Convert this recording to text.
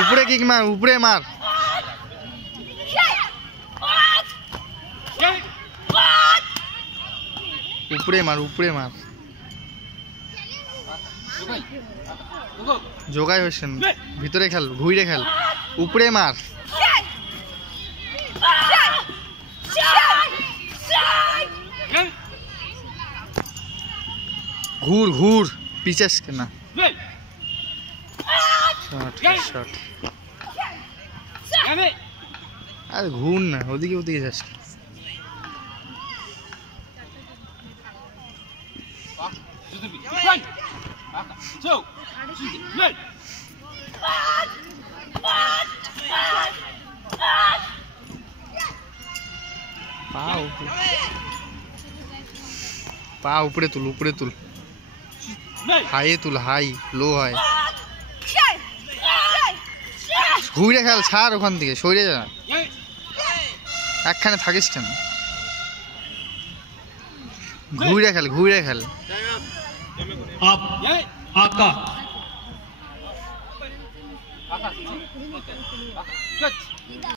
উপরে কিক মার, উপরে মার। উপরে মার, উপরে মার। জোগাই হয়েছেন, ভিতরে খেল, ঘুরে খেল, উপরে মার। ঘুর ঘুর, পিছাস কেনা। শট। আরে ঘুর না, ওদিকে ওদিকে যাস। পা উপরে তুল, উপরে তুল, হাই তুল, হাই লো হয়। ঘুরে খেল, ছাড় ওখান থেকে, সরে যা, একখানে থাকিস কেন। ঘুরে খেল, ঘুরে খেল। আকা